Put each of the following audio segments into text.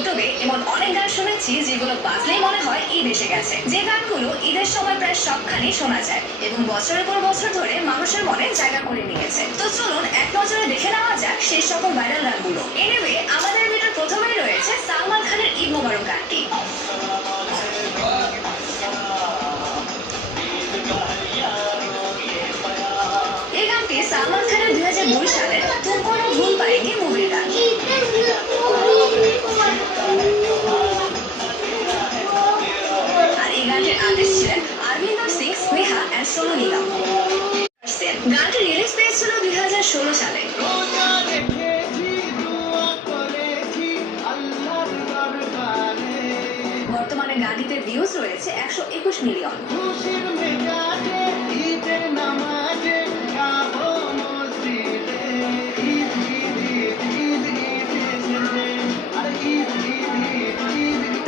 ইউটিউবে এমন অনেক গান শুনেছি যেগুলো বাজলেই মনে হয় ঈদ এসে গেছে, যে গানগুলো ঈদের সময় প্রায় সবখানি শোনা যায় এবং বছরের পর বছর ধরে মানুষের মনে জায়গা করে নিয়েছে। তো চলুন এক নজরে দেখে নেওয়া যাক সেই সকল ভাইরাল গানগুলো। এনিওয়ে, আমাদের ভিডিওর প্রথমেই রয়েছে সালমান খানের ঈদ মোবারক গানটি। এই গানটি সালমান খানের 2002 সালের তুমকো না ভুল পায়েঙ্গে মুভির গান। আর এই গানটির আর্টিস্ট ছিলেন আরভিন্দর সিং, স্নেহা এন্ড সোনু নিগম। গানটি রিলিজ পেয়েছিল 2016 সালে। বর্তমানে গানটিতে ভিউজ রয়েছে 121 মিলিয়ন।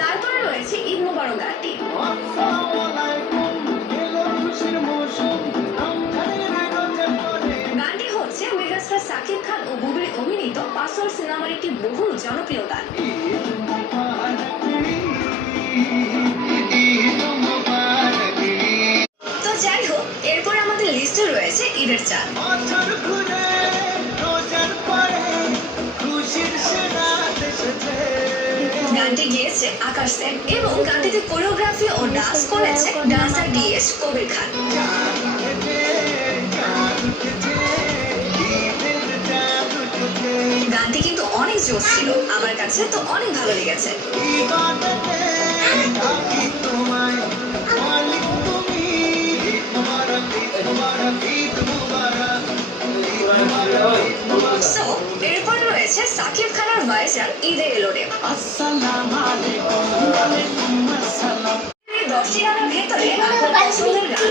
তারপরে রয়েছে ঈদ মোবারক গানটি। গানটি হচ্ছে মেগাস্টার সাকিব খান ও বুবলি অভিনীত পাসওয়ার্ড সিনেমার একটি বহু জনপ্রিয় গান। তো যাই হোক, এরপরে আমাদের লিস্টে রয়েছে ঈদের চাঁদ। গানটি গেয়েছে আকাশ সেন এবং গানটিতে কোরিওগ্রাফি ও ডান্স করেছে ডান্সার ডিএস কবির খান। গানটি কিন্তু অনেক জোশ ছিল, আমার কাছে তো অনেক ভালো লেগেছে। সো এরপর রয়েছে সাকিব খানের ভাইজান ঈদে এলো রে। 10টি গানের ভেতরে আপনার পছন্দের গান।